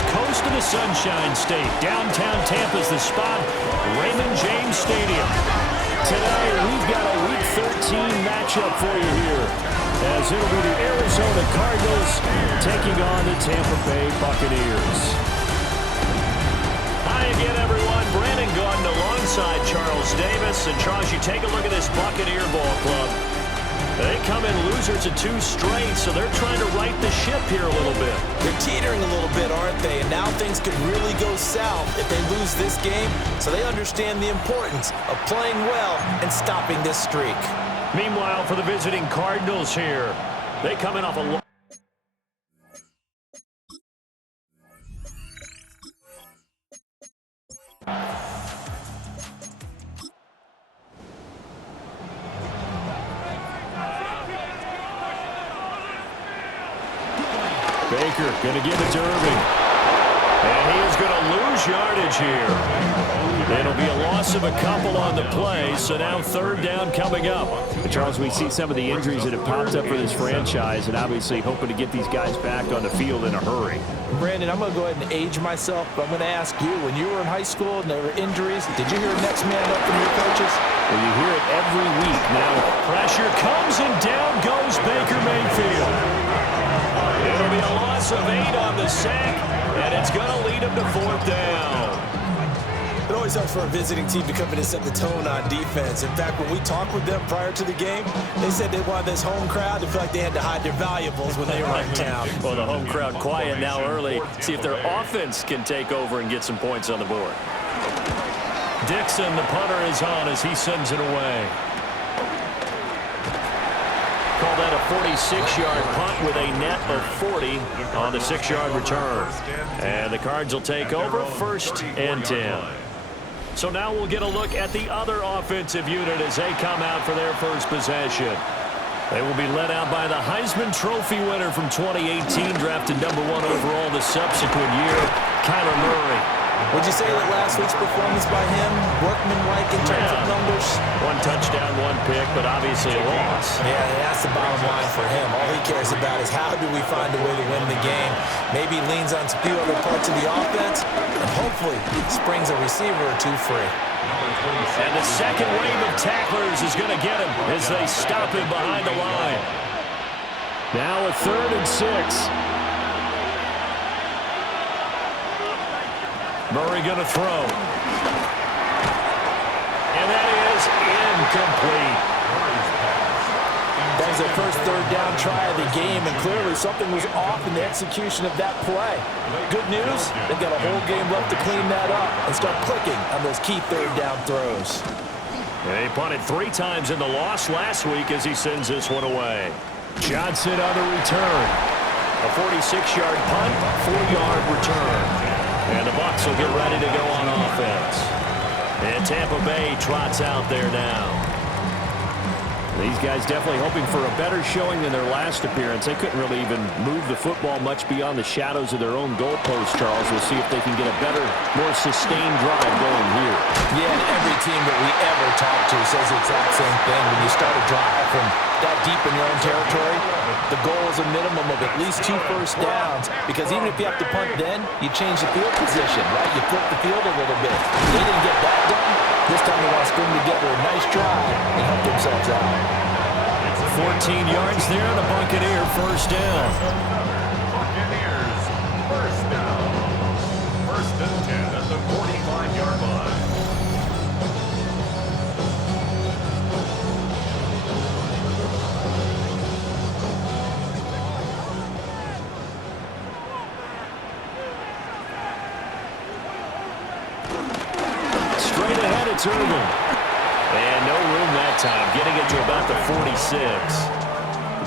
west coast of the Sunshine State. Downtown Tampa's the spot, Raymond James Stadium. Today, we've got a Week 13 matchup for you here, as it'll be the Arizona Cardinals taking on the Tampa Bay Buccaneers. Hi again, everyone. Brandon Gordon alongside Charles Davis. And Charles, you take a look at this Buccaneer ball club. They come in losers of 2 straight, so they're trying to right the ship here a little bit. They're teetering a little bit, aren't they? And now things could really go south if they lose this game. So they understand the importance of playing well and stopping this streak. Meanwhile, for the visiting Cardinals here, they come in off a Baker going to give it to Irving. And he is going to lose yardage here. It'll be a loss of a couple on the play, so now 3rd down coming up. Charles, we see some of the injuries that have popped up for this franchise, and obviously hoping to get these guys back on the field in a hurry. Brandon, I'm going to go ahead and age myself, but I'm going to ask you, when you were in high school and there were injuries, did you hear next man up from your coaches? Well, you hear it every week now. Pressure comes and down goes Baker Mayfield. It'll be a loss of 8 on the sack, and it's going to lead him to 4th down. It always helps for a visiting team to come in and set the tone on defense. In fact, when we talked with them prior to the game, they said they wanted this home crowd to feel like they had to hide their valuables when they were in town. Well, the home crowd quiet now early. See if their offense can take over and get some points on the board. Dixon, the punter, is on as he sends it away. Call that a 46-yard punt with a net of 40 on the 6-yard return. And the Cards will take over 1st and 10. So now we'll get a look at the other offensive unit as they come out for their first possession. They will be led out by the Heisman Trophy winner from 2018, drafted #1 overall the subsequent year, Kyler Murray. Would you say that last week's performance by him, workmanlike in terms of numbers? 1 touchdown, 1 pick, but obviously a loss. Yeah, that's the bottom line for him. All he cares about is how do we find a way to win the game. Maybe he leans on a few other parts of the offense, and hopefully springs a receiver or 2 free. And the second wave of tacklers is going to get him as they stop him behind the line. Now a 3rd and 6. Murray going to throw. And that is incomplete. That was their first 3rd down try of the game, and clearly something was off in the execution of that play. Good news, they've got a whole game left to clean that up and start clicking on those key 3rd down throws. They punted 3 times in the loss last week as he sends this one away. Johnson on the return. A 46-yard punt, 4-yard return. And the Bucs will get ready to go on offense. And Tampa Bay trots out there now. These guys definitely hoping for a better showing than their last appearance. They couldn't really even move the football much beyond the shadows of their own goalpost, Charles. We'll see if they can get a better, more sustained drive going here. Yeah, and every team that we ever talk to says the exact same thing. When you start a drive from that deep in your own territory, the goal is a minimum of at least 2 first downs, because even if you have to punt then, you change the field position, right? You flip the field a little bit. They didn't get that done. This time they want to string together a nice drive and help themselves out. 14 yards there, the Buccaneer first down. Buccaneers first down. 1st and 10 at the 45-yard line. Straight ahead, it's Irving. And no room that time, getting it to about the 46.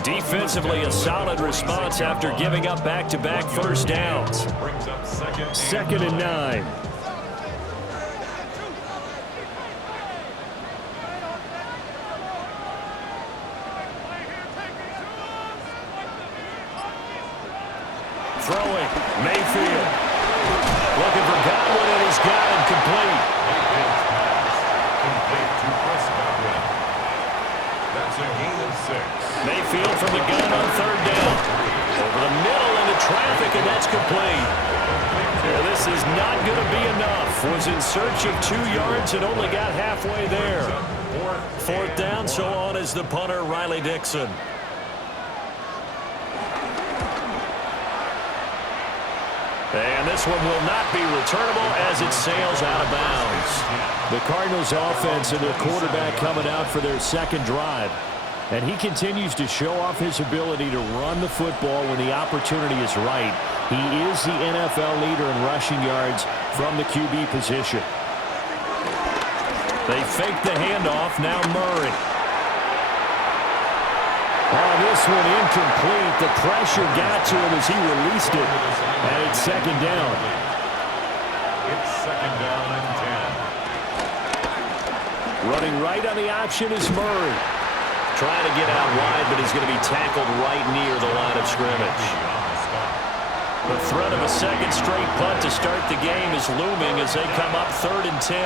Defensively, a solid response after giving up back-to-back first downs. Brings up 2nd and 9. Throwing, Mayfield. Looking for Godwin, and he's got it complete. That's a gain of 6. Mayfield from the gun on 3rd down. Over the middle into traffic, and that's complete. This is not going to be enough. Was in search of 2 yards and only got halfway there. Fourth down, so on is the punter, Riley Dixon. And this one will not be returnable as it sails out of bounds. The Cardinals offense and their quarterback coming out for their second drive. And he continues to show off his ability to run the football when the opportunity is right. He is the NFL leader in rushing yards from the QB position. They fake the handoff. Now Murray. Oh, this one incomplete. The pressure got to him as he released it. And it's second down. It's second down and 10. Running right on the option is Murray. Trying to get out wide, but he's going to be tackled right near the line of scrimmage. The threat of a second straight punt to start the game is looming as they come up 3rd and 10.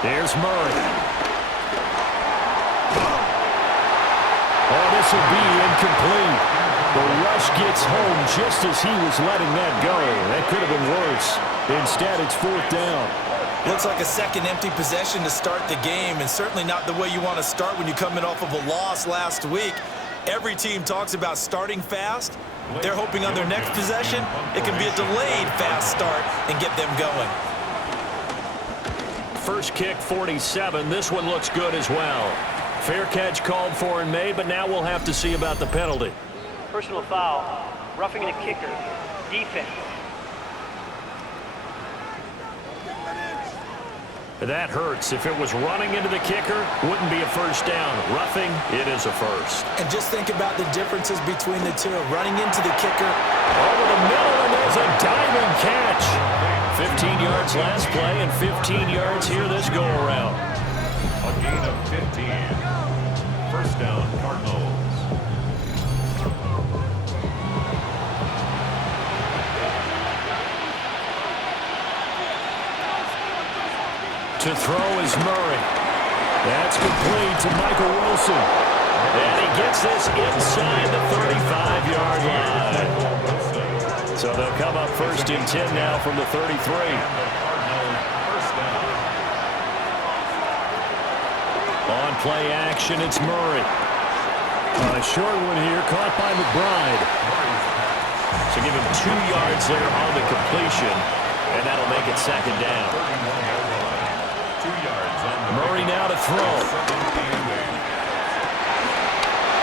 There's Murray. Oh, this will be incomplete. The rush gets home just as he was letting that go. That could have been worse. Instead, it's 4th down. Looks like a second empty possession to start the game, and certainly not the way you want to start when you come in off of a loss last week. Every team talks about starting fast. They're hoping on their next possession, it can be a delayed fast start and get them going. First kick, 47. This one looks good as well. Fair catch called for and made, but now we'll have to see about the penalty. Personal foul, roughing the kicker, defense. That hurts. If it was running into the kicker, wouldn't be a first down. Roughing, it is a first. And just think about the differences between the two. Running into the kicker. Over the middle, and there's a diving catch. 15 yards last play and 15 yards here this go-around. A gain of 15. First down, Cardinals. To throw is Murray. That's complete to Michael Wilson. And he gets this inside the 35-yard line. So they'll come up 1st and 10 now from the 33. On play action, it's Murray. A short one here, caught by McBride. So give him 2 yards there on the completion, and that'll make it second down. Murray now to throw.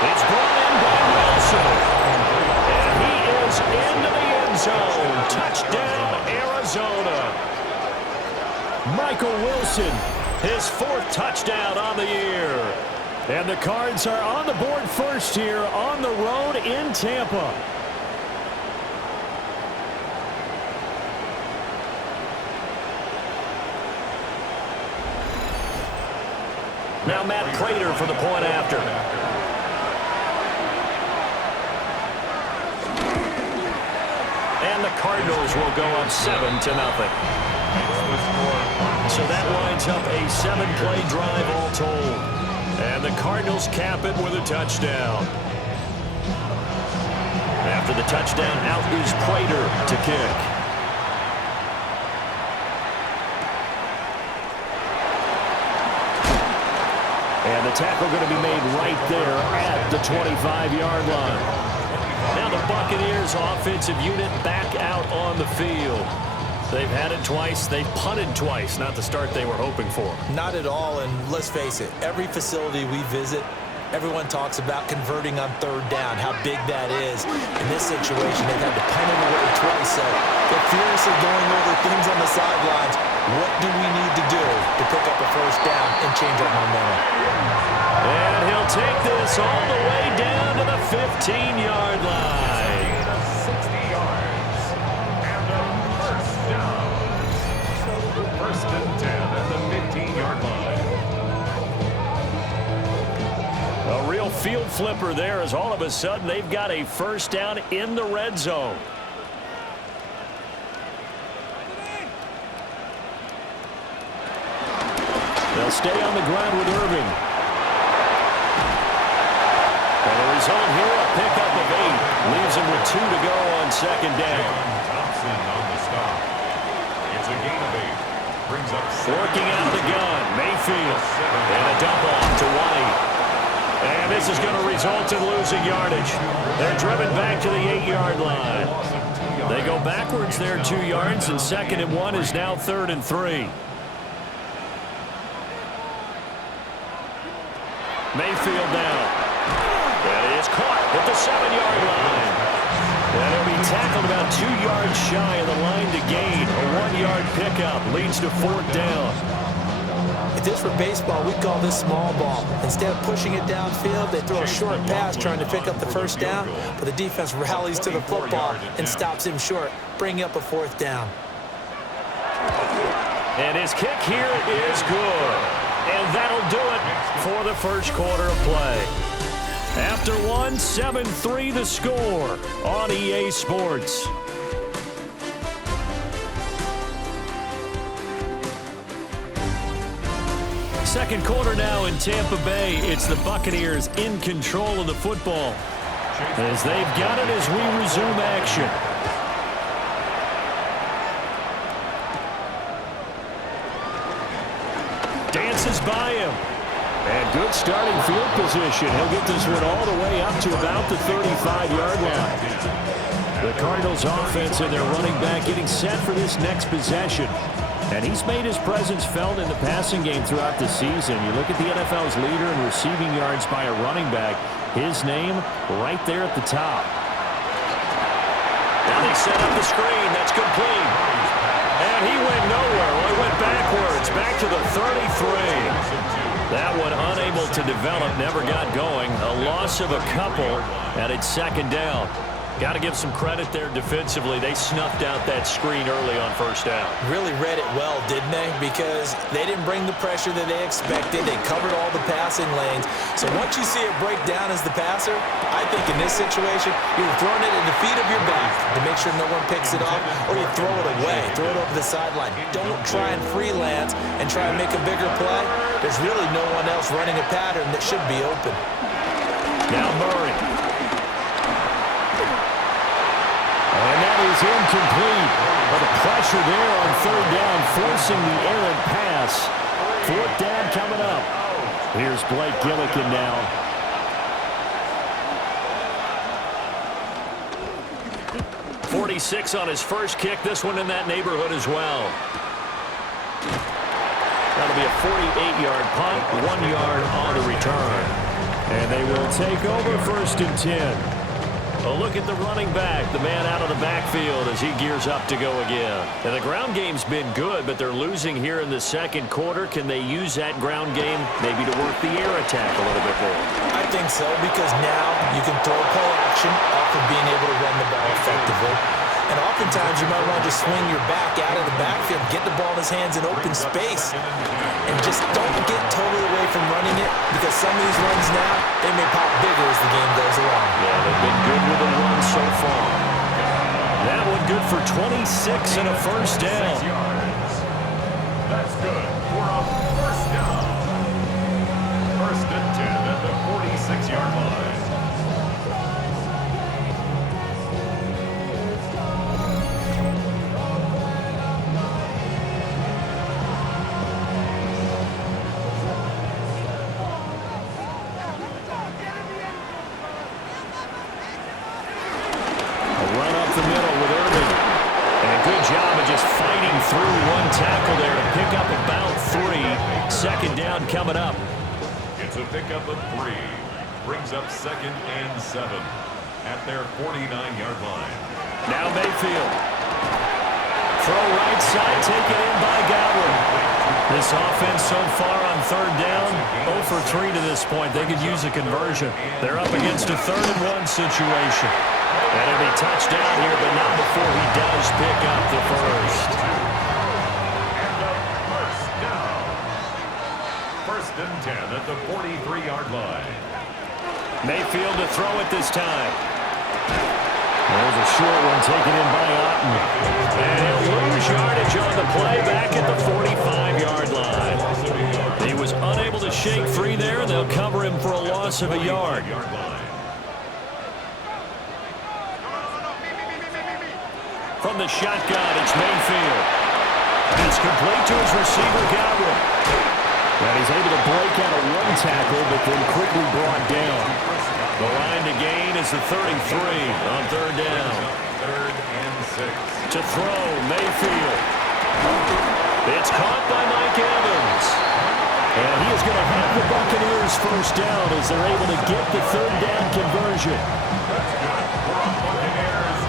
It's brought in by Wilson. And he is into the end zone. Touchdown, Arizona. Michael Wilson. His 4th touchdown on the year. And the Cards are on the board first here on the road in Tampa. Now Matt Prater for the point after. And the Cardinals will go up 7-0. So that winds up a 7-play drive all told. And the Cardinals cap it with a touchdown. After the touchdown, out is Prater to kick. And the tackle going to be made right there at the 25-yard line. Now the Buccaneers offensive unit back out on the field. They've had it twice. They've punted twice. Not the start they were hoping for. Not at all, and let's face it, every facility we visit, everyone talks about converting on 3rd down, how big that is. In this situation, they've had to punt it away twice, so they're furiously going over things on the sidelines. What do we need to do to pick up a first down and change our momentum? And he'll take this all the way down to the 15-yard line. 60 yards. And a first down. First and 10 at the 15-yard line. A real field flipper there as all of a sudden they've got a first down in the red zone. They'll stay on the ground with Irving. And the result here, a pickup of 8. Leaves him with 2 to go on second down. Jackson on the stop. It's a gain of 8. Brings up Working out of the gun, Mayfield. And a dump off to White. And this is going to result in losing yardage. They're driven back to the 8-yard line. They go backwards there 2 yards, and 2nd and 1 is now 3rd and 3. Mayfield down. And it is caught at the 7-yard line. And he'll be tackled about 2 yards shy of the line to gain. A 1-yard pickup leads to 4th down. If this were baseball, we'd call this small ball. Instead of pushing it downfield, they throw a short pass trying to pick up the 1st down, but the defense rallies to the football and stops him short, bringing up a 4th down. And his kick here is good. And that'll do it for the first quarter of play. After one, 7-3 the score on EA Sports. Second quarter now in Tampa Bay. It's the Buccaneers in control of the football as they've got it as we resume action. Dances by him. And good starting field position. He'll get this one all the way up to about the 35-yard line. The Cardinals offense and their running back getting set for this next possession. And he's made his presence felt in the passing game throughout the season. You look at the NFL's leader in receiving yards by a running back. His name right there at the top. Now they set up the screen. That's complete. And he went nowhere. Well, he went backwards, back to the 33. That one unable to develop, never got going. A loss of a couple, and it's 2nd down. Got to give some credit there defensively. They snuffed out that screen early on 1st down. Really read it well, didn't they? Because they didn't bring the pressure that they expected. They covered all the passing lanes. So once you see it break down as the passer, I think in this situation, you're throwing it at the feet of your back to make sure no one picks it off, or you throw it away, throw it over the sideline. Don't try and freelance and try and make a bigger play. There's really no one else running a pattern that should be open. Now Murray. And that is incomplete. But the pressure there on 3rd down, forcing the errant pass. 4th down coming up. Here's Blake Gillikin now. .46 on his first kick. This one in that neighborhood as well. That'll be a 48-yard punt, 1 yard on the return. And they will take over 1st and 10. A look at the running back, the man out of the backfield as he gears up to go again. And the ground game's been good, but they're losing here in the 2nd quarter. Can they use that ground game maybe to work the air attack a little bit more? I think so, because now you can throw play action off of being able to run the ball effectively. And oftentimes you might want to just swing your back out of the backfield, get the ball in his hands in open space, and just don't get totally away from running it, because some of these runs now, they may pop bigger as the game goes along. Yeah, they've been good with the run so far. That one good for 26 and a 1st down. That's good for a 1st down. 1st and 10 at the 46-yard line. Tackle there to pick up about 3. 2nd down coming up. It's a pickup of 3. Brings up 2nd and 7 at their 49-yard line. Now Mayfield. Throw right side, taken in by Godwin. This offense so far on 3rd down, 0 for 3 to this point. They could use a conversion. They're up against a 3rd and 1 situation. And it'll be touchdown here, but not before he does pick up the 1st. 1st and 10 at the 43-yard line. Mayfield to throw it this time. There's a short one taken in by Otten. And he'll lose yardage on the play back at the 45-yard line. He was unable to shake free there. They'll cover him for a loss of a yard. From the shotgun, it's Mayfield. And it's complete to his receiver, Godwin. And he's able to break out of one tackle, but then quickly brought down. The line to gain is the 33 on third down. 3rd and 6. To throw, Mayfield. It's caught by Mike Evans. And he is going to have the Buccaneers first down as they're able to get the third down conversion. That's good for a Buccaneers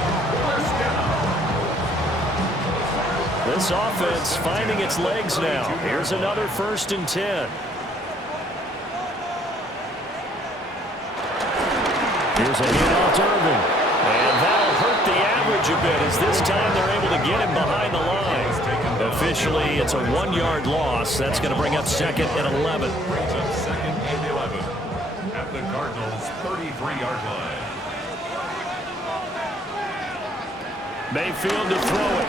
first down. This offense finding its legs now. Here's another 1st and 10. Here's a handoff to Irvin. And that'll hurt the average a bit as this time they're able to get him behind the line. Officially, it's a 1-yard loss. That's going to bring up 2nd and 11. Brings up 2nd and 11 at the Cardinals' 33-yard line. Mayfield to throw it.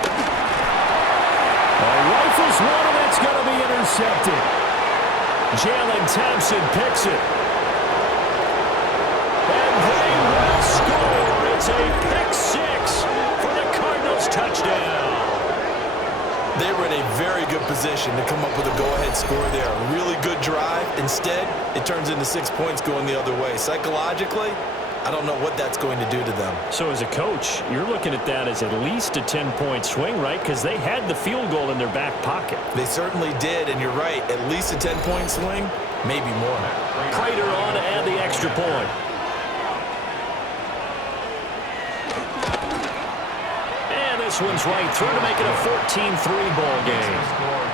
Rifles one, and it's going to be intercepted. Jalen Thompson picks it. And they will score. It's a pick 6 for the Cardinals touchdown. They were in a very good position to come up with a go-ahead score there. A really good drive. Instead, it turns into 6 points going the other way. Psychologically, I don't know what that's going to do to them. So as a coach, you're looking at that as at least a 10-point swing, right? Because they had the field goal in their back pocket. They certainly did, and you're right. At least a 10-point swing, maybe more. Prater on to add the extra point. And this one's right through to make it a 14-3 ball game.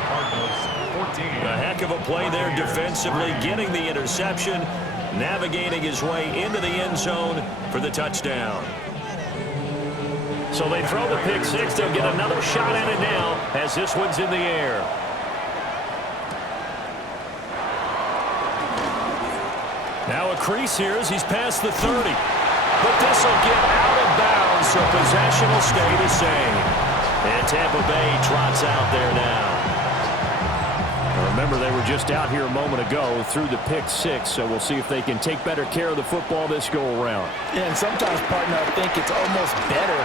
Cardinals 14. A heck of a play there defensively, getting the interception, navigating his way into the end zone for the touchdown. So they throw the pick 6. They'll get another shot at it now as this one's in the air. Now a crease here as he's past the 30. But this will get out of bounds, so possession will stay the same. And Tampa Bay trots out there now. Remember, they were just out here a moment ago through the pick 6, so we'll see if they can take better care of the football this go-around. Yeah, and sometimes, partner, I think it's almost better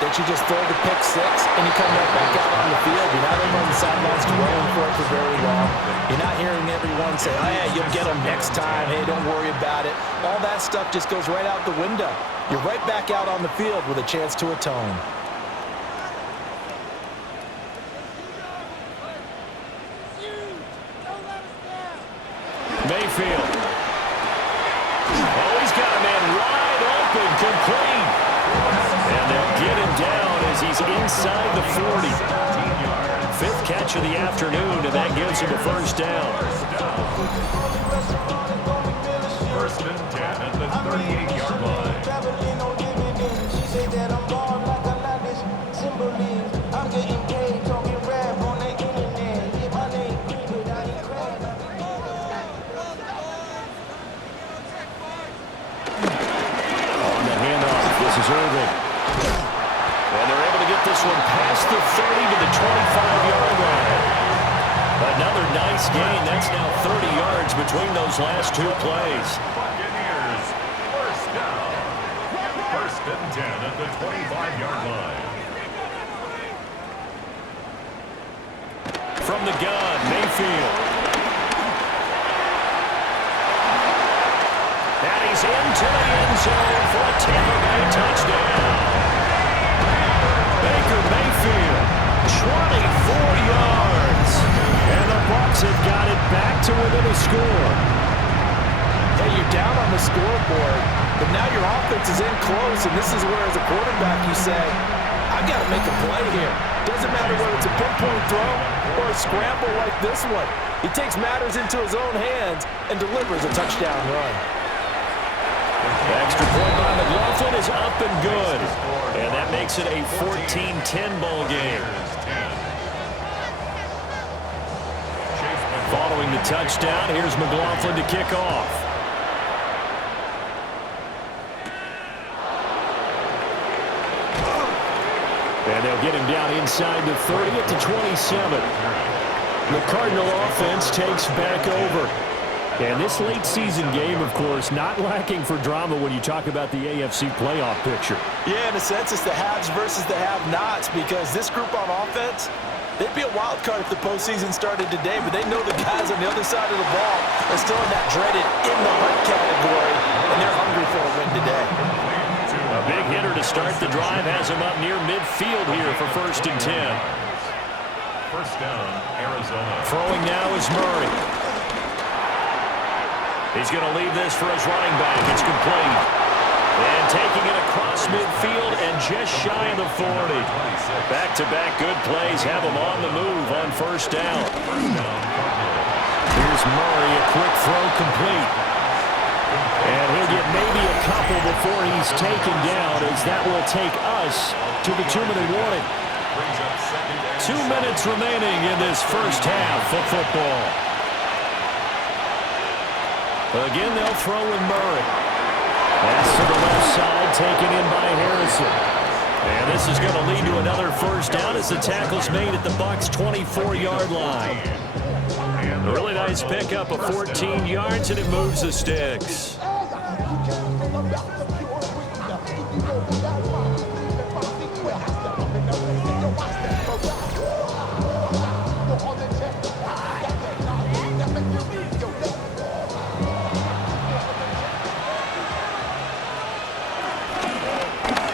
that you just throw the pick 6 and you come right back out on the field. You're not over on the sidelines dwelling for it for very long. You're not hearing everyone say, oh, yeah, you'll get them next time. Hey, don't worry about it. All that stuff just goes right out the window. You're right back out on the field with a chance to atone. Mayfield. Oh, he's got a man wide open, complete. And they'll get him down as he's inside the 40. 5th catch of the afternoon, and that gives him a first down. 1st and 10 at the 38-yard line. Irvin. And they're able to get this one past the 30 to the 25-yard line. Another nice gain. That's now 30 yards between those last 2 plays. Buccaneers, first down. 1st and 10 at the 25-yard line. From the gun, Mayfield. And he's into the end zone for a Tampa Bay touchdown. Baker Mayfield, 24 yards. And the Bucs have got it back to within a score. Hey, you're down on the scoreboard, but now your offense is in close, and this is where, as a quarterback, you say, I've got to make a play here. Doesn't matter whether it's a pinpoint throw or a scramble like this one. He takes matters into his own hands and delivers a touchdown run. The extra point by McLaughlin is up and good. And that makes it a 14-10 ball game. Following the touchdown, here's McLaughlin to kick off. And they'll get him down inside the 30 at the 27. The Cardinal offense takes back over. And this late season game, of course, not lacking for drama when you talk about the AFC playoff picture. Yeah, in a sense, it's the haves versus the have-nots, because this group on offense, they'd be a wild card if the postseason started today, but they know the guys on the other side of the ball are still in that dreaded in-the-hunt category, and they're hungry for a win today. A big hitter to start the drive has him up near midfield here for 1st and 10. First down, Arizona. Throwing now is Murray. He's going to leave this for his running back. It's complete. And taking it across midfield and just shy of the 40. Back-to-back good plays have him on the move on 1st down. Here's Murray, a quick throw complete. And he'll get maybe a couple before he's taken down, as that will take us to the 2-minute warning. 2 minutes remaining in this first half of football. Again, they'll throw with Murray. Pass to the left side, taken in by Harrison. And this is going to lead to another 1st down as the tackle's made at the Bucs' 24-yard line. A really nice pickup of 14 yards, and it moves the sticks.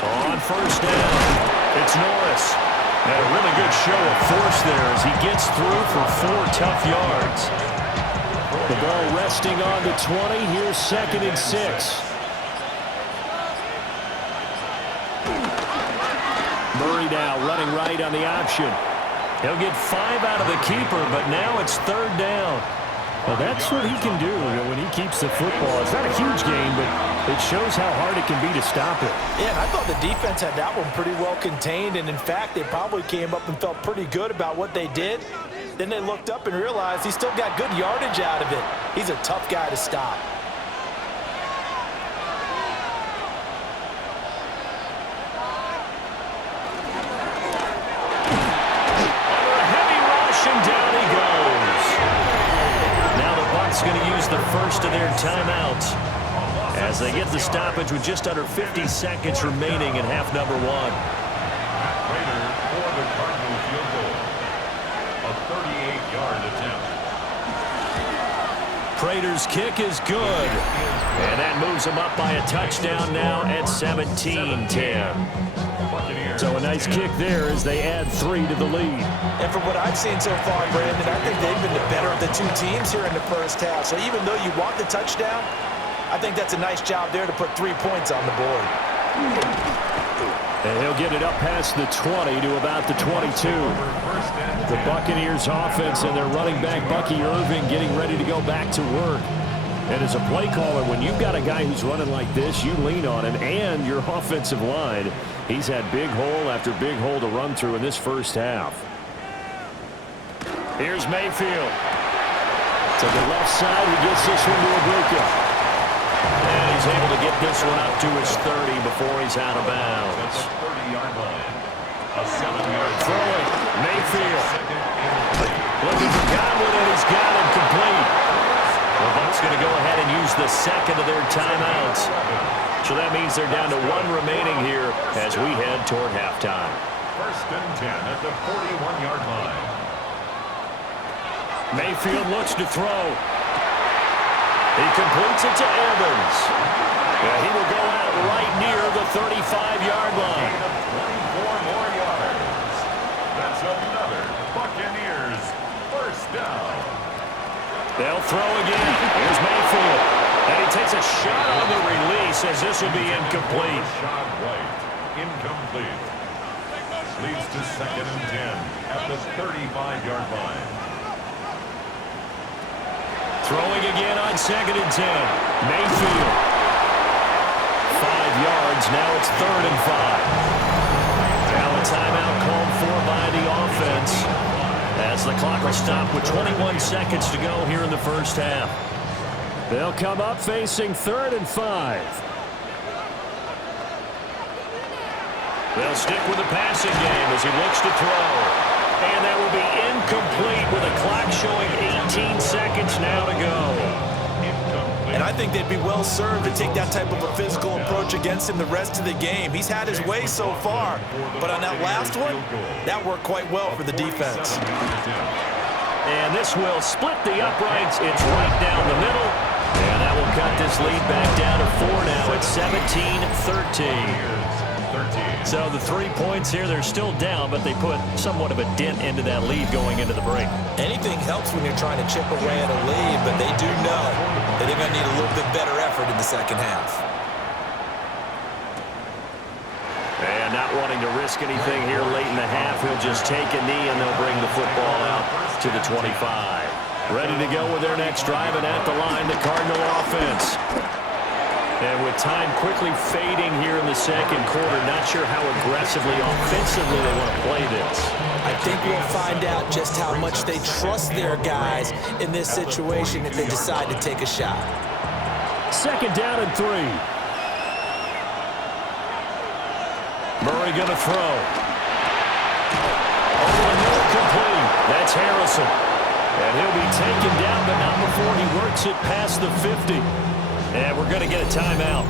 On 1st down, it's Norris. And a really good show of force there as he gets through for 4 tough yards. The ball resting on the 20. Here's 2nd and 6. Murray now running right on the option. He'll get 5 out of the keeper, but now it's 3rd down. Well, that's what he can do, when he keeps the football. It's not a huge game, but it shows how hard it can be to stop it. Yeah, and I thought the defense had that one pretty well contained, and in fact, they probably came up and felt pretty good about what they did. Then they looked up and realized he still got good yardage out of it. He's a tough guy to stop. Going to use the first of their timeouts as they get the stoppage with just under 50 seconds remaining in half number 1. Prater for the Cardinal field goal. A 38-yard attempt. Prater's kick is good. And that moves him up by a touchdown now at 17-10. So a nice kick there as they add 3 to the lead. And from what I've seen so far, Brandon, I think they've been the better of the 2 teams here in the first half. So even though you want the touchdown, I think that's a nice job there to put 3 points on the board. And he'll get it up past the 20 to about the 22. The Buccaneers offense and their running back, Bucky Irving, getting ready to go back to work. And as a play caller, when you've got a guy who's running like this, you lean on him and your offensive line. He's had big hole after big hole to run through in this first half. Here's Mayfield. To the left side, he gets this one to Ibuka. And he's able to get this one up to his 30 before he's out of bounds. 30-yard line. A 7-yard throwing. Mayfield. Looking for Godwin, and he's got him complete. The Bucs going to go ahead and use the second of their timeouts. So that means they're down to 1 remaining here as we head toward halftime. 1st and 10 at the 41-yard line. Mayfield looks to throw. He completes it to Evans. Yeah, he will go out right near the 35-yard line. 24 more yards. That's another Buccaneers 1st down. They'll throw again. Here's Mayfield. And he takes a shot on the release as this will be incomplete. Shot right. Incomplete. Leads to 2nd and 10 at the 35-yard line. Throwing again on 2nd and 10. Mayfield. 5 yards. Now it's 3rd and 5. Now a timeout called for by the offense as the clock will stop with 21 seconds to go here in the first half. They'll come up facing 3rd and 5. They'll stick with the passing game as he looks to throw. And that will be incomplete with a clock showing 18 seconds now to go. And I think they'd be well served to take that type of a physical approach against him the rest of the game. He's had his way so far, but on that last one, that worked quite well for the defense. And this will split the uprights. It's right down the middle. And that will cut this lead back down to 4 now. It's 17-13. So the 3 points here, they're still down, but they put somewhat of a dent into that lead going into the break. Anything helps when you're trying to chip away at a lead, but they do know that they're going to need a little bit better effort in the second half. And not wanting to risk anything here late in the half, he'll just take a knee and they'll bring the football out to the 25. Ready to go with their next drive, and at the line, the Cardinal offense. And with time quickly fading here in the second quarter, not sure how aggressively, offensively they want to play this. I think we'll find out just how much they trust their guys in this situation if they decide to take a shot. Second down and 3. Murray going to throw. Over the middle, complete. That's Harrison. And he'll be taken down, but not before he works it past the 50. And we're going to get a timeout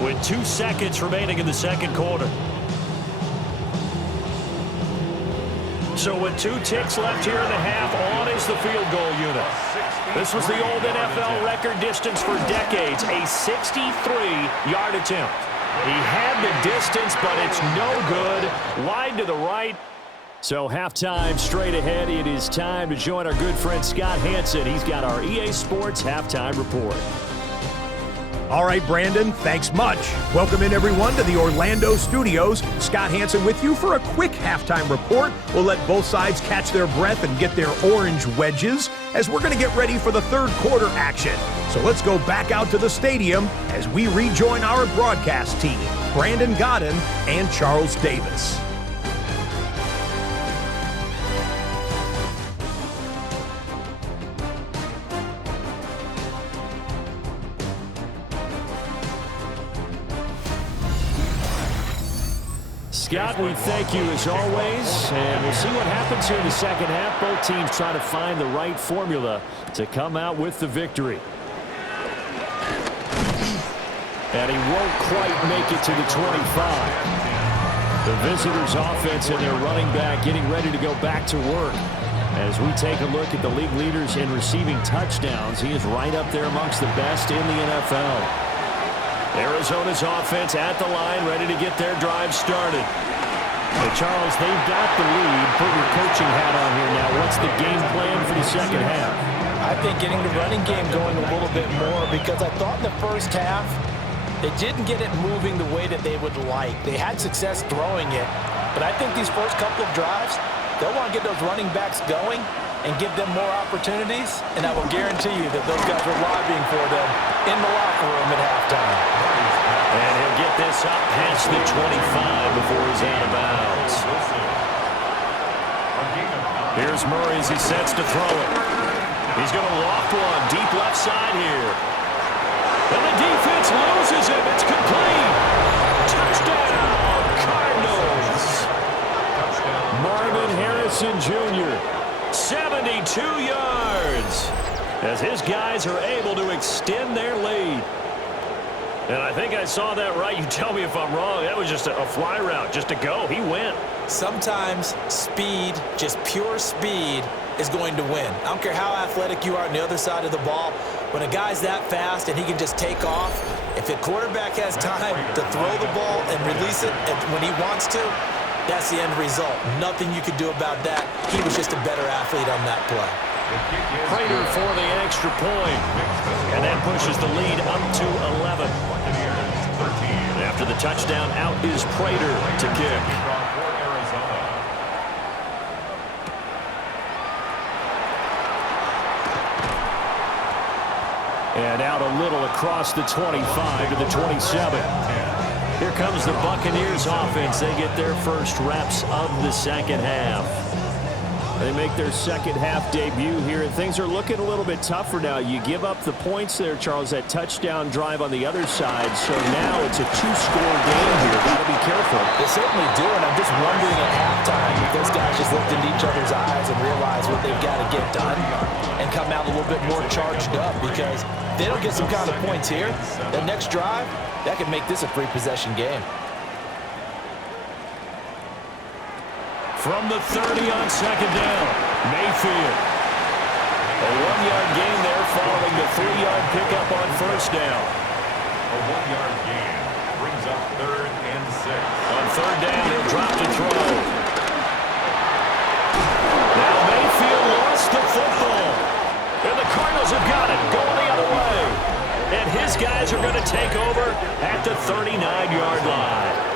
with 2 seconds remaining in the second quarter. So with 2 ticks left here in the half, on is the field goal unit. This was the old NFL record distance for decades, a 63-yard attempt. He had the distance, but it's no good. Wide to the right. So halftime straight ahead. It is time to join our good friend Scott Hansen. He's got our EA Sports halftime report. All right, Brandon, thanks much. Welcome in, everyone, to the Orlando studios. Scott Hansen with you for a quick halftime report. We'll let both sides catch their breath and get their orange wedges as we're going to get ready for the third quarter action. So let's go back out to the stadium as we rejoin our broadcast team, Brandon Godden and Charles Davis. Scott, we thank you as always, and we'll see what happens here in the second half. Both teams try to find the right formula to come out with the victory. And he won't quite make it to the 25. The visitors' offense and their running back getting ready to go back to work. As we take a look at the league leaders in receiving touchdowns, he is right up there amongst the best in the NFL. Arizona's offense at the line, ready to get their drive started. Hey, Charles, they've got the lead. Put your coaching hat on here now. What's the game plan for the second half? I think getting the running game going a little bit more, because I thought in the first half they didn't get it moving the way that they would like. They had success throwing it, but I think these first couple of drives, they'll want to get those running backs going and give them more opportunities, and I will guarantee you that those guys are lobbying for them in the locker room at halftime. And he'll get this up past the 25 before he's out of bounds. Here's Murray as he sets to throw it. He's going to loft one deep left side here. And the defense loses him. It's complete. Touchdown, Cardinals. Marvin Harrison Jr., 72 yards, as his guys are able to extend their lead. And I think I saw that right. You tell me if I'm wrong. That was just a fly route, just to go. He went. Sometimes speed, just pure speed, is going to win. I don't care how athletic you are on the other side of the ball. When a guy's that fast and he can just take off, if a quarterback has time to throw the ball and release it when he wants to, that's the end result. Nothing you could do about that. He was just a better athlete on that play. Prater for the extra point. And that pushes the lead up to 11. And after the touchdown, out is Prater to kick. And out a little across the 25 to the 27. Here comes the Buccaneers offense. They get their first reps of the second half. They make their second half debut here, and things are looking a little bit tougher now. You give up the points there, Charles, that touchdown drive on the other side. So now it's a 2-score game here. Got to be careful. They certainly do, and I'm just wondering at halftime if those guys just looked into each other's eyes and realized what they've got to get done and come out a little bit more charged up, because if they don't get some kind of points here, that next drive, that could make this a free possession game. From the 30 on second down, Mayfield. A 1-yard gain there following the 3-yard pickup on first down. A 1-yard gain brings up 3rd and 6. On third down, he'll drop to throw. Now Mayfield lost the football. And the Cardinals have got it, going the other way. And his guys are going to take over at the 39-yard line.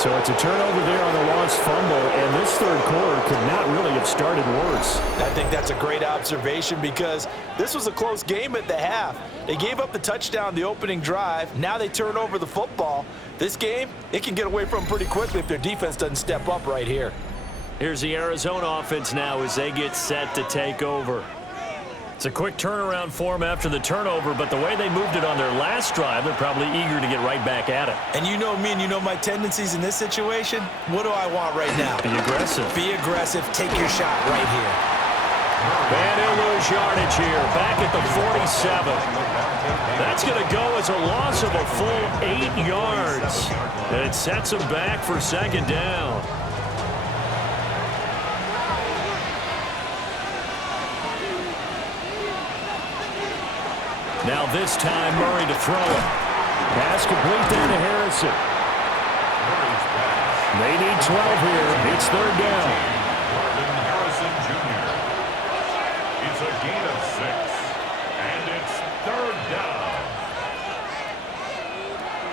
So it's a turnover there on the lost fumble, and this third quarter could not really have started worse. I think that's a great observation, because this was a close game at the half. They gave up the touchdown the opening drive. Now they turn over the football. This game, it can get away from them pretty quickly if their defense doesn't step up right here. Here's the Arizona offense now as they get set to take over. It's a quick turnaround for them after the turnover, but the way they moved it on their last drive, they're probably eager to get right back at it. And you know me and you know my tendencies in this situation. What do I want right now? Be aggressive. Be aggressive. Take your shot right here. And he'll lose yardage here, back at the 47. That's going to go as a loss of a full 8 yards. And it sets them back for second down. Now this time, Murray to throw it. Pass complete there to Harrison. They need 12 here. It's third down. Harrison Jr. It's a gain of 6. And it's 3rd down.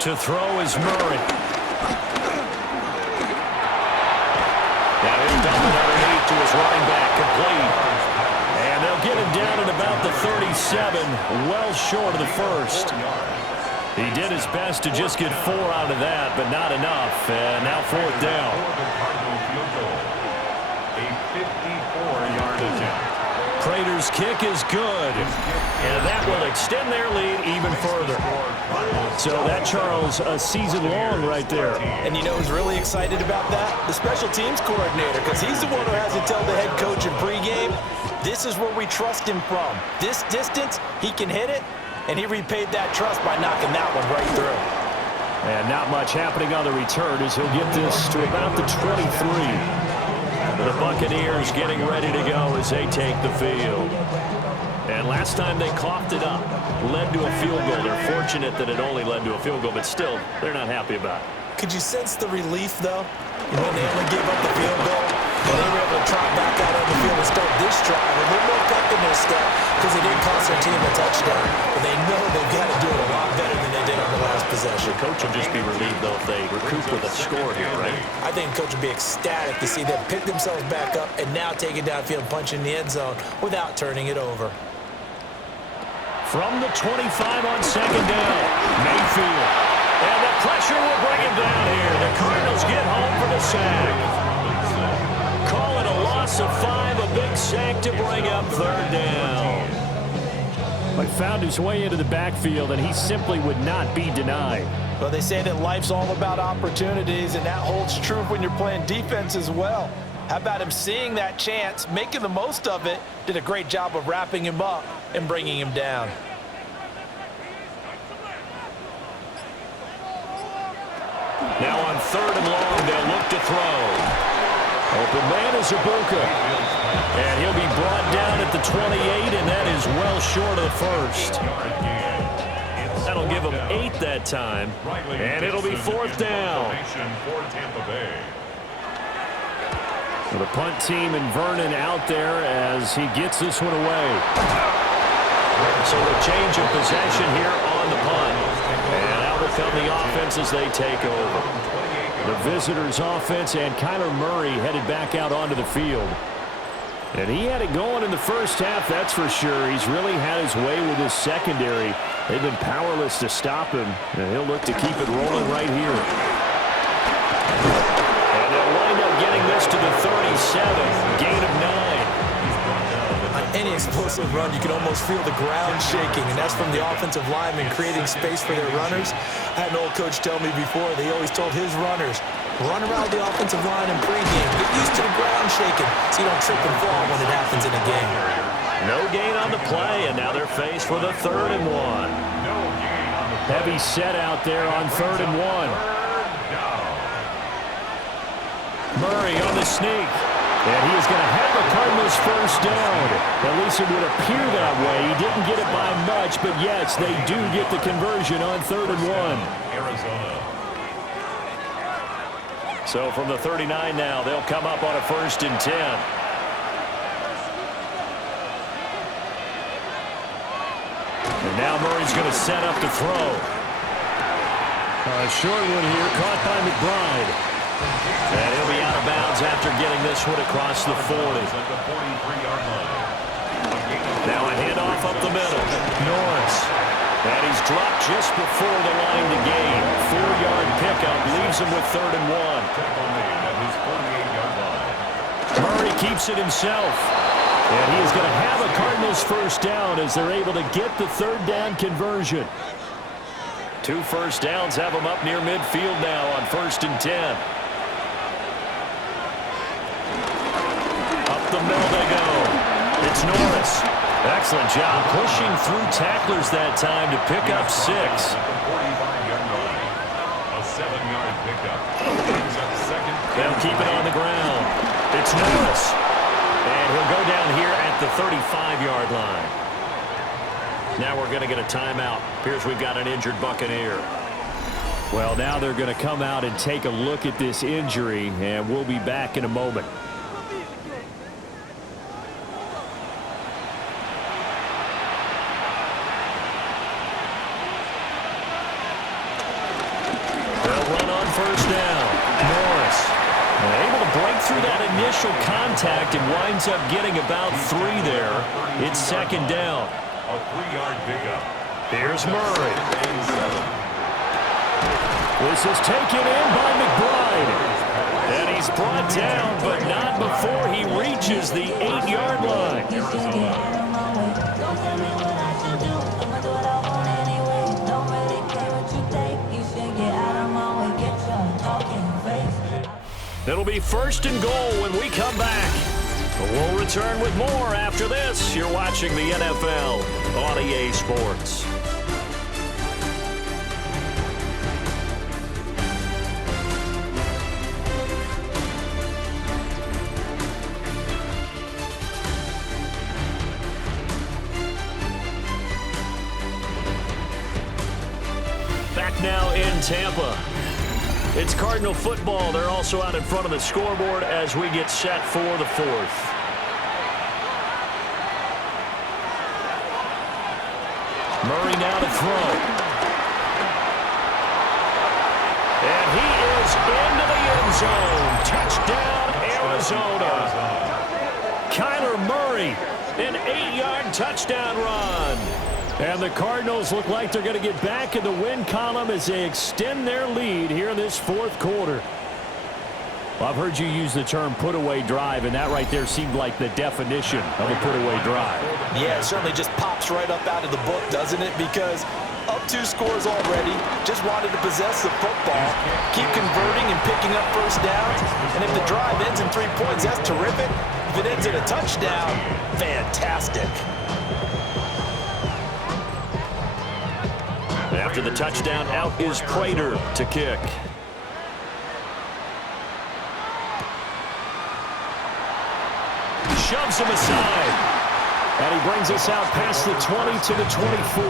To throw is Murray. Now he'll dump it underneath to his running back, complete. And they'll get him down at about the 37, well short of the first. He did his best to just get 4 out of that, but not enough. And now fourth down. A 54-yard attempt. Prater's kick is good. And that will extend their lead even further. So that, Charles, a season long right there. And you know who's really excited about that? The special teams coordinator, because he's the one who has to tell the head coach in pregame, this is where we trust him from. This distance, he can hit it, and he repaid that trust by knocking that one right through. And not much happening on the return as he'll get this to about the 23. The Buccaneers getting ready to go as they take the field. And last time they coughed it up, led to a field goal. They're fortunate that it only led to a field goal, but still, they're not happy about it. Could you sense the relief, though? When they only gave up the field goal, and they were able to trot back out on the field and start this drive a little more pep in their step, because they didn't cost their team a touchdown. But they know they've got to do it a lot better than they did on the last possession. The coach will just be relieved, though, if they recoup with a score here, right? I think the coach will be ecstatic to see them pick themselves back up and now take it downfield and punch in the end zone without turning it over. From the 25 on second down, Mayfield. And the pressure will bring him down here. The Cardinals get home for the sack. Call it a loss of 5, a big sack to bring up third down. But found his way into the backfield, and he simply would not be denied. Well, they say that life's all about opportunities, and that holds true when you're playing defense as well. How about him seeing that chance, making the most of it, did a great job of wrapping him up and bringing him down. Now on third and long, they'll look to throw. Open man is Ibuka. And he'll be brought down at the 28, and that is well short of the first. That'll give them 8 that time, and it'll be fourth down. The punt team and Vernon out there as he gets this one away. So a change of possession here on the punt. And out will come the offense as they take over. The visitors' offense and Kyler Murray headed back out onto the field. And he had it going in the first half, that's for sure. He's really had his way with his secondary. They've been powerless to stop him, and he'll look to keep it rolling right here. And they'll wind up getting this to the 37, gain of 9. On any explosive run, you can almost feel the ground shaking, and that's from the offensive linemen creating space for their runners. I had an old coach tell me before, they always told his runners, run around the offensive line in pregame. Get used to the ground shaking so you don't trip and fall when it happens in a game. No gain on the play, and now they're faced with a 3rd and 1. No gain on the play. Heavy set out there on 3rd and 1. Murray on the sneak. And he is going to have a Cardinals first down. At least it would appear that way. He didn't get it by much, but yes, they do get the conversion on 3rd and 1. Arizona. So from the 39 now, they'll come up on a 1st and 10. And now Murray's going to set up to throw. A short one here, caught by McBride. And he'll be out of bounds after getting this one across the 40. Now a handoff up the middle. Norris. And he's dropped just before the line to gain. 4-yard pickup leaves him with 3rd and 1. Murray keeps it himself. And he is going to have a Cardinals first down as they're able to get the 3rd down conversion. 2 first downs have them up near midfield now on 1st and 10. Up the middle they go. It's Norris. Excellent job pushing through tacklers that time to pick up 6. A 7-yard pickup. They'll keep it on the ground. It's Norris. And he'll go down here at the 35-yard line. Now we're going to get a timeout. Appears we've got an injured Buccaneer. Well, now they're going to come out and take a look at this injury, and we'll be back in a moment. They'll run on first down. Norris able to break through that initial contact and winds up getting about 3 there. It's 2nd down. A 3-yard pickup. Here's Murray. This is taken in by McBride. And he's brought down, but not before he reaches the 8-yard line. It'll be 1st and goal when we come back. We'll return with more after this. You're watching the NFL on EA Sports. Back now in Tampa. It's Cardinal football. They're also out in front of the scoreboard as we get set for the 4th. Murray now to throw. And he is into the end zone. Touchdown, Arizona. Kyler Murray, an 8-yard touchdown run. And the Cardinals look like they're going to get back in the win column as they extend their lead here in this 4th quarter. Well, I've heard you use the term put-away drive, and that right there seemed like the definition of a put-away drive. Yeah, it certainly just pops right up out of the book, doesn't it? Because up 2 scores already, just wanted to possess the football, keep converting and picking up first downs. And if the drive ends in 3 points, that's terrific. If it ends in a touchdown, fantastic. After the touchdown, out is Prater to kick. Shoves him aside. And he brings us out past the 20 to the 24.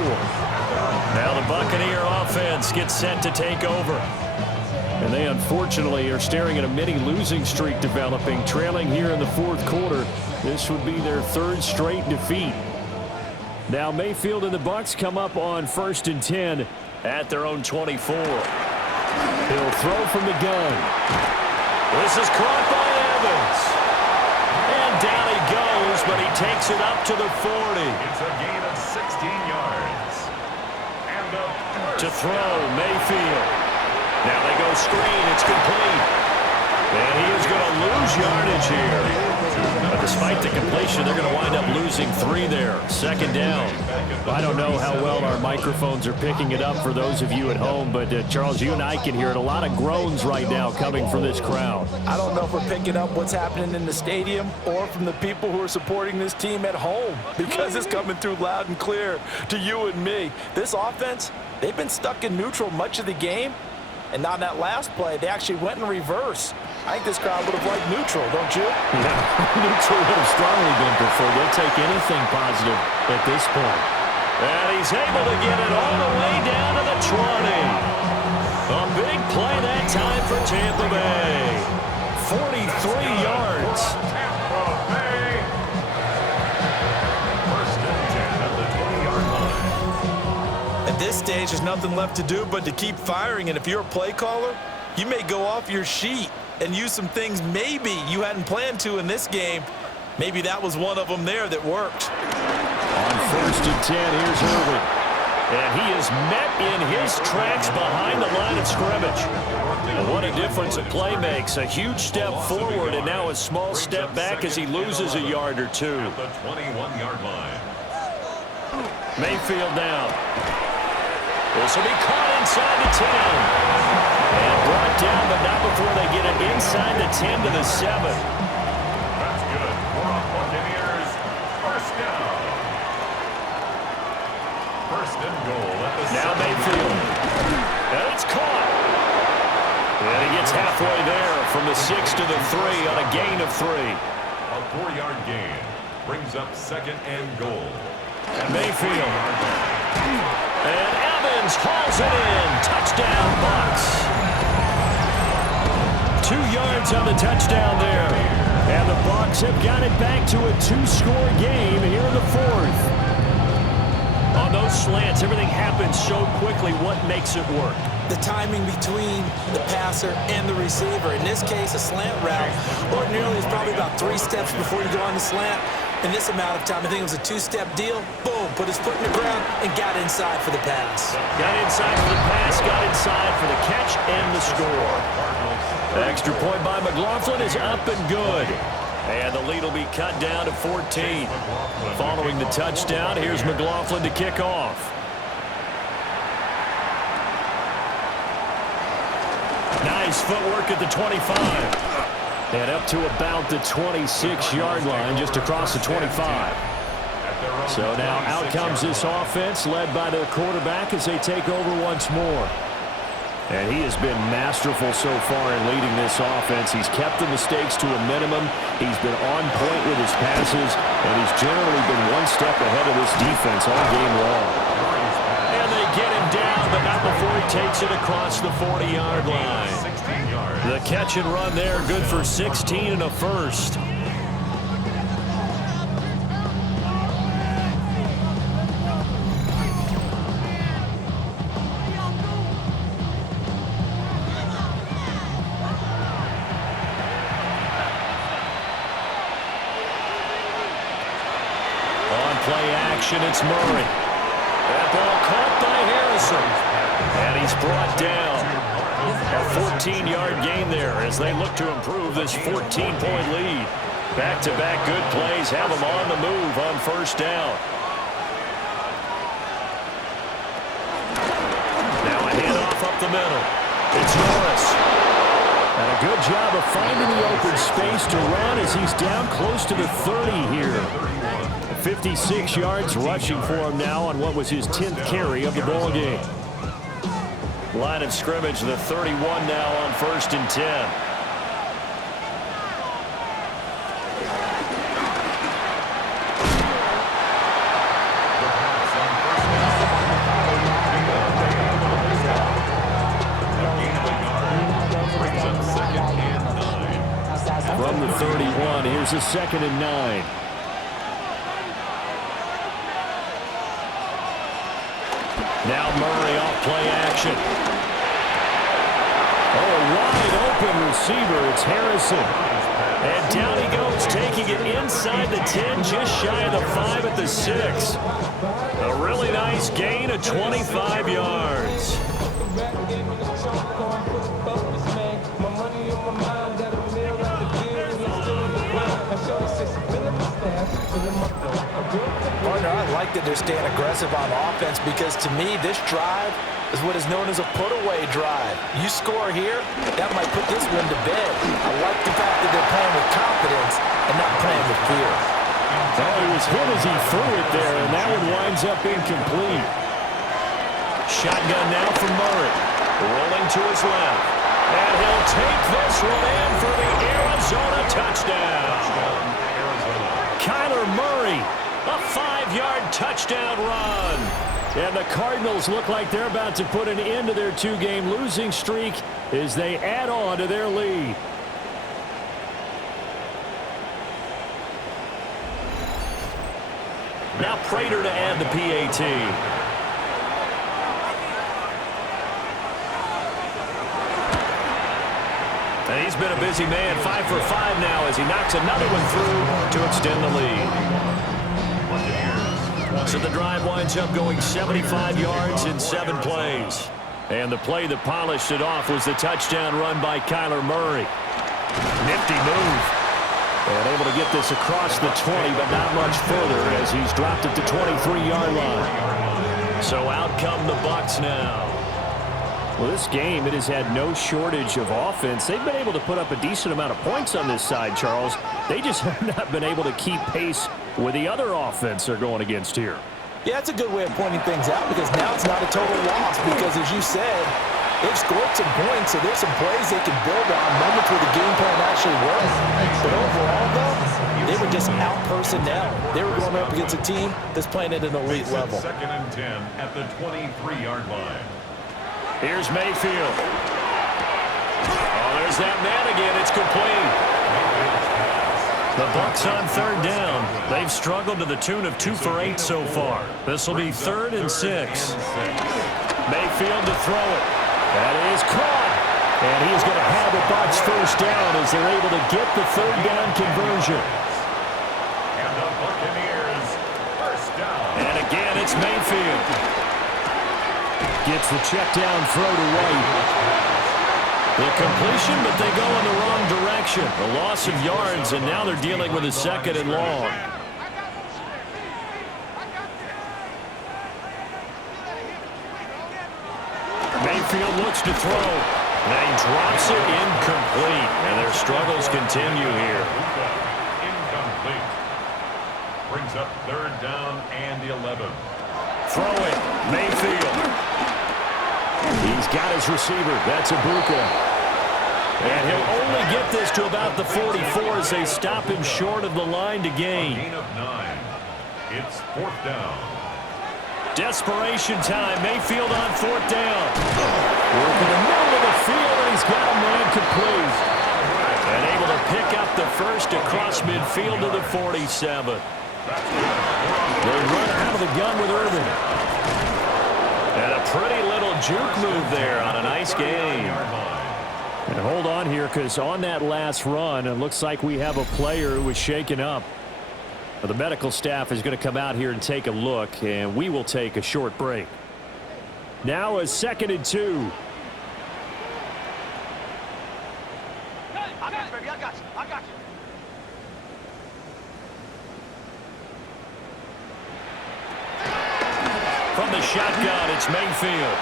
Now the Buccaneer offense gets set to take over. And they unfortunately are staring at a mini losing streak developing, trailing here in the 4th quarter. This would be their 3rd straight defeat. Now Mayfield and the Bucs come up on 1st and 10 at their own 24. He'll throw from the gun. This is caught by Evans. And down he goes, but he takes it up to the 40. It's a gain of 16 yards. And to throw, Mayfield. Now they go screen. It's complete. And he is going to lose yardage here. But despite the completion, they're going to wind up losing 3 there. Second down. I don't know how well our microphones are picking it up for those of you at home, but Charles, you and I can hear it. A lot of groans right now coming from this crowd. I don't know if we're picking up what's happening in the stadium or from the people who are supporting this team at home, because it's coming through loud and clear to you and me. This offense, they've been stuck in neutral much of the game, and on that last play, they actually went in reverse. I think this crowd would have liked neutral, don't you? Yeah, neutral would have strongly been preferred. They'll take anything positive at this point. And he's able to get it all the way down to the 20. A big play that time for Tampa Bay. 43 yards. Tampa Bay. First and 10 at the 20-yard line. At this stage, there's nothing left to do but to keep firing, and if you're a play caller, you may go off your sheet and use some things maybe you hadn't planned to in this game. Maybe that was one of them there that worked. On first and 10, here's Irvin. And he is met in his tracks behind the line of scrimmage. And what a difference a play makes. A huge step forward and now a small step back as he loses a yard or two. At the 21-yard line. Mayfield down. This will be caught inside the 10. And brought down, but not before they get it inside the 10 to the 7. That's good. For the Buccaneers. First down. First and goal at the Now 7. Mayfield. And it's caught. And he gets halfway there from the 6 to the 3 on a gain of 3. A 4-yard gain brings up second and goal. And Mayfield. And Evans hauls it in. Touchdown, Bucs. 2 yards on the touchdown there. And the Bucs have got it back to a 2-score game here in the 4th. On those slants, everything happens so quickly. What makes it work? The timing between the passer and the receiver. In this case, a slant route ordinarily is probably about 3 steps before you go on the slant. In this amount of time, I think it was a 2-step deal. Boom, put his foot in the ground and got inside for the pass. Got inside for the pass, got inside for the catch and the score. The extra point by McLaughlin is up and good. And the lead will be cut down to 14. Following the touchdown, here's McLaughlin to kick off. Nice footwork at the 25. And up to about the 26-yard line, just across the 25. So now out comes this offense, led by their quarterback as they take over once more. And he has been masterful so far in leading this offense. He's kept the mistakes to a minimum. He's been on point with his passes, and he's generally been one step ahead of this defense all game long. And they get him down, but not before he takes it across the 40-yard line. The catch and run there, good for 16 and a first. Play action, it's Murray. That ball caught by Harrison. And he's brought down. A 14-yard gain there as they look to improve this 14-point lead. Back-to-back good plays have them on the move on first down. Now a handoff up the middle. It's Norris. And a good job of finding the open space to run as he's down close to the 30 here. 56 yards rushing for him now on what was his 10th carry of the ball game. Line of scrimmage, the 31 now on first and 10. From the 31, here's a 2nd and 9. Now Murray off play action. Oh, wide open receiver. It's Harrison. And down he goes, taking it inside the 10, just shy of the 5 at the 6. A really nice gain of 25 yards. Tanner, I like that they're staying aggressive on offense because, to me, this drive is what is known as a put-away drive. You score here, that might put this one to bed. I like the fact that they're playing with confidence and not playing with fear. Oh, he was hit as he threw it there, and that one winds up incomplete. Shotgun now from Murray. Rolling to his left. And he'll take this one in for the Arizona touchdown. Kyler Murray, a 5-yard touchdown run. And the Cardinals look like they're about to put an end to their 2-game losing streak as they add on to their lead. Now Prater to add the PAT. And he's been a busy man, 5 for 5 now as he knocks another one through to extend the lead. So the drive winds up going 75 yards in 7 plays. And the play that polished it off was the touchdown run by Kyler Murray. Nifty move. And able to get this across the 20, but not much further as he's dropped it to 23-yard line. So out come the Bucs now. Well, this game, it has had no shortage of offense. They've been able to put up a decent amount of points on this side, Charles. They just have not been able to keep pace with the other offense they're going against here. Yeah, that's a good way of pointing things out because now it's not a total loss because, as you said, they've scored some points, so there's some plays they can build on, moments where the game plan actually works. But overall, though, they were just out personnel. They were going up against a team that's playing at an elite level. 2nd and 10 at the 23-yard line. Here's Mayfield. Oh, there's that man again. It's complete. The Bucs on 3rd down. They've struggled to the tune of 2 for 8 so far. This will be 3rd and 6. Mayfield to throw it. That is caught. And he's going to have the Bucs first down as they're able to get the 3rd down conversion. And the Buccaneers first down. And again, it's Mayfield. Gets the check down throw to White. The completion, but they go in the wrong direction. A loss of yards, and now they're dealing with a 2nd and long. Mayfield looks to throw. And he drops it incomplete. And their struggles continue here. Incomplete. Brings up 3rd down and 11. Throw it. Mayfield. He's got his receiver. That's Ibuka. And he'll only get this to about the 44 as they stop him short of the line to gain. A gain of 9. It's 4th down. Desperation time. Mayfield on 4th down. Working the middle of the field, and he's got a man complete. And able to pick up the first across midfield to the 47. They run out of the gun with Irvin. And a pretty little juke move there on a nice game. And hold on here, because on that last run, it looks like we have a player who was shaken up. The medical staff is going to come out here and take a look, and we will take a short break. Now a 2nd and 2. I got you, baby. I got you. I got you. From the shotgun, it's Mayfield.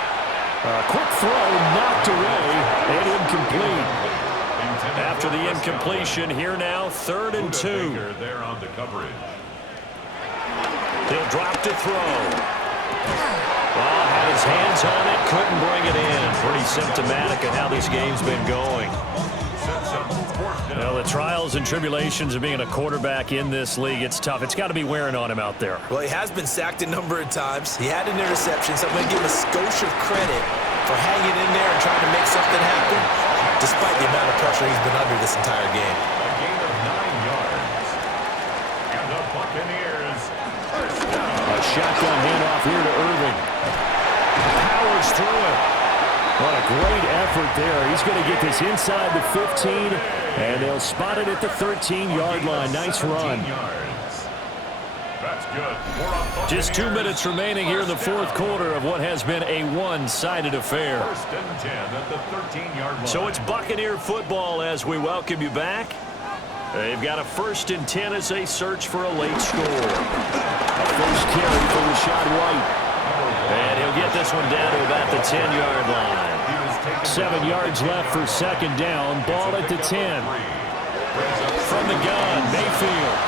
A quick throw knocked away and incomplete. After the incompletion, here now, 3rd and 2. There on the coverage. He'll drop to throw. Well, had his hands on it, couldn't bring it in. Pretty symptomatic of how this game's been going. Well, the trials and tribulations of being a quarterback in this league, it's tough. It's got to be wearing on him out there. Well, he has been sacked a number of times. He had an interception, so I'm going to give him a skosh of credit for hanging in there and trying to make something happen, despite the amount of pressure he's been under this entire game. A gain of 9 yards. And the Buccaneers first down. A shotgun handoff here to Irving. Powers through it. What a great effort there. He's going to get this inside the 15, and they'll spot it at the 13-yard line. Nice run. That's good. Just 2 minutes remaining here in the 4th quarter of what has been a one-sided affair. 1st and 10 at the 13-yard line. So it's Buccaneer football as we welcome you back. They've got a 1st and 10 as they search for a late score. A first carry for Rashad White. And he'll get this one down to about the 10-yard line. 7 yards left for 2nd down. Ball at the 10. From the gun, Mayfield.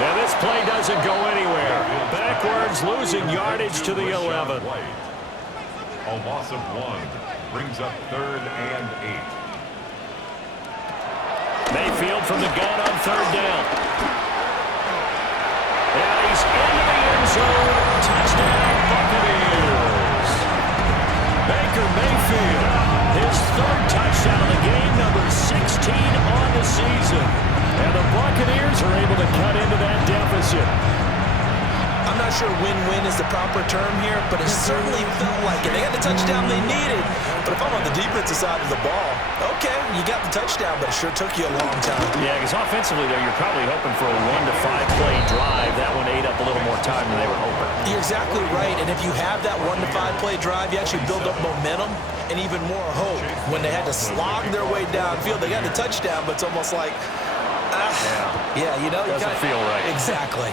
And this play doesn't go anywhere. Backwards, losing yardage to the 11. A loss of 1 brings up 3rd and 8. Mayfield from the gun on 3rd down. And he's into the end zone. Touchdown, Buccaneers. Baker Mayfield, his 3rd touchdown of the game, number 16 on the season. And the Buccaneers are able to cut into that deficit. I'm not sure win-win is the proper term here, but it certainly felt like it. They got the touchdown they needed. But if I'm on the defensive side of the ball, okay, you got the touchdown, but it sure took you a long time. Yeah, because offensively there, you're probably hoping for a 1 to 5 play drive. That one ate up a little more time than they were hoping. You're exactly right, and if you have that 1 to 5 play drive, you actually build up momentum and even more hope. When they had to slog their way downfield, they got the touchdown, but it's almost like, yeah, you know, doesn't feel right. Exactly.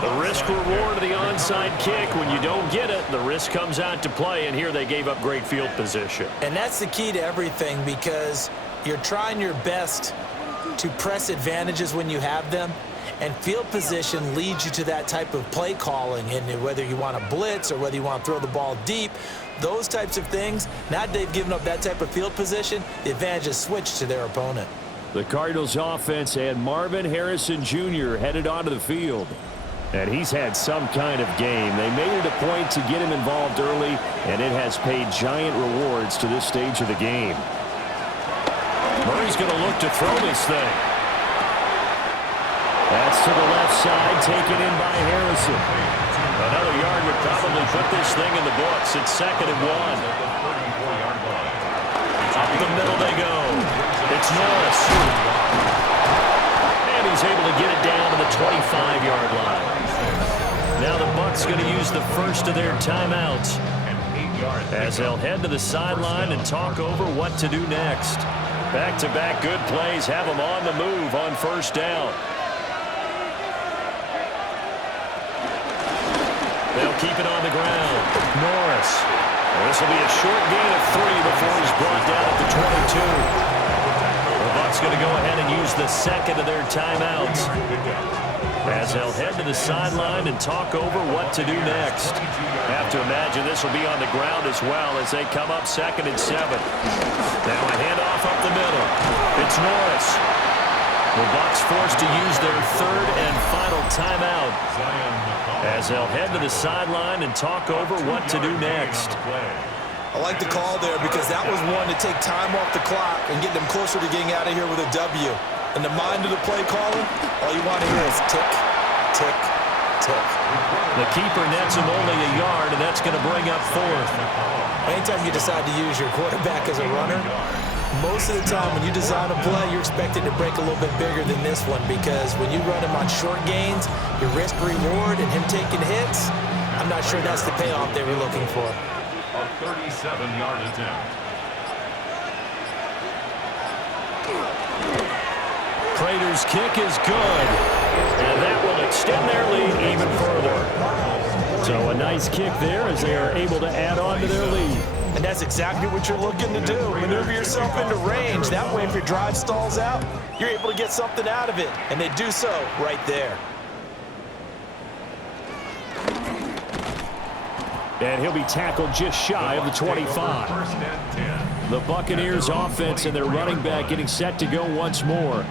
The risk-reward of the onside kick, when you don't get it, the risk comes out to play, and here they gave up great field position. And that's the key to everything, because you're trying your best to press advantages when you have them, and field position leads you to that type of play calling, and whether you want to blitz or whether you want to throw the ball deep, those types of things, now that they've given up that type of field position, the advantage is switched to their opponent. The Cardinals offense and Marvin Harrison Jr. headed onto the field. And he's had some kind of game. They made it a point to get him involved early, and it has paid giant rewards to this stage of the game. Murray's going to look to throw this thing. That's to the left side, taken in by Harrison. Another yard would probably put this thing in the books. It's 2nd and 1. Up the middle they go. It's Norris. And he's able to get it down to the 25-yard line. Now the Bucs going to use the first of their timeouts as they'll head to the sideline and talk over what to do next. Back-to-back good plays have them on the move on 1st down. They'll keep it on the ground. Norris. This will be a short gain of 3 before he's brought down at the 22. The Bucs going to go ahead and use the 2nd of their timeouts as they'll head to the sideline and talk over what to do next. Have to imagine this will be on the ground as well as they come up 2nd and 7. Now a handoff up the middle. It's Norris. The Bucs forced to use their 3rd and final timeout as they'll head to the sideline and talk over what to do next. I like the call there because that was one to take time off the clock and get them closer to getting out of here with a W. In the mind of the play caller, all you want to hear is tick, tick, tick. The keeper nets him only a yard, and that's going to bring up 4th. Anytime you decide to use your quarterback as a runner, most of the time when you design a play, you're expected to break a little bit bigger than this one because when you run him on short gains, your risk-reward and him taking hits, I'm not sure that's the payoff they were looking for. A 37-yard attempt. Prater's kick is good, and that will extend their lead even further. So a nice kick there as they are able to add on to their lead. And that's exactly what you're looking to do. Maneuver yourself into range. That way, if your drive stalls out, you're able to get something out of it. And they do so right there. And he'll be tackled just shy of the 25. The Buccaneers offense and their running back getting set to go once more.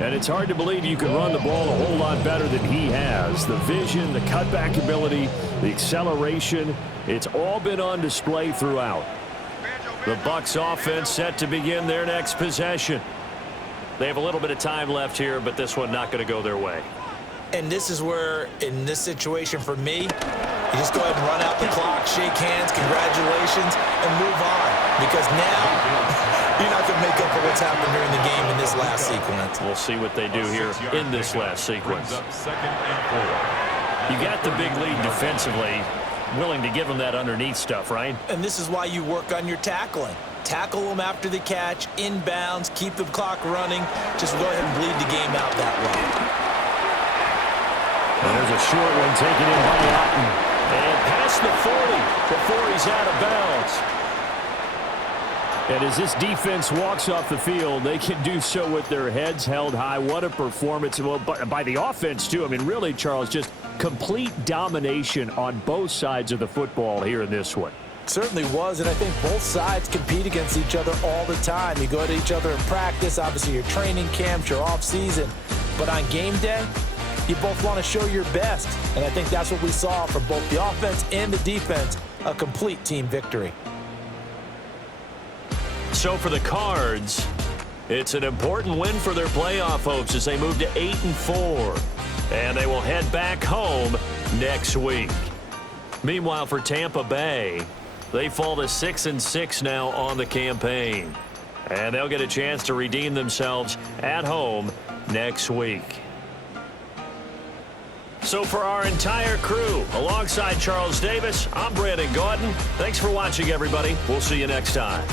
And it's hard to believe you can run the ball a whole lot better than he has. The vision, the cutback ability, the acceleration, it's all been on display throughout. The Bucs offense set to begin their next possession. They have a little bit of time left here, but this one not going to go their way. And this is where, in this situation for me, you just go ahead and run out the clock, shake hands, congratulations, and move on. Because now, you're not going to make up for what's happened during the game in this last sequence. We'll see what they do here in this last sequence. You got the big lead defensively, willing to give them that underneath stuff, right? And this is why you work on your tackling. tackle them after the catch, inbounds, keep the clock running. Just go ahead and bleed the game out that way. There's a short one taken in by Alton. And past the 40 before he's out of bounds. And as this defense walks off the field, they can do so with their heads held high. What a performance. Well, by the offense, too. I mean, really, Charles, just complete domination on both sides of the football here in this one. Certainly was, and I think both sides compete against each other all the time. You go at each other in practice, obviously your training camps, your off-season. But on game day, you both want to show your best. And I think that's what we saw from both the offense and the defense, a complete team victory. So for the Cards, it's an important win for their playoff hopes as they move to 8-4. And they will head back home next week. Meanwhile, for Tampa Bay, they fall to 6-6 now on the campaign. And they'll get a chance to redeem themselves at home next week. So for our entire crew, alongside Charles Davis, I'm Brandon Gaudin. Thanks for watching, everybody. We'll see you next time.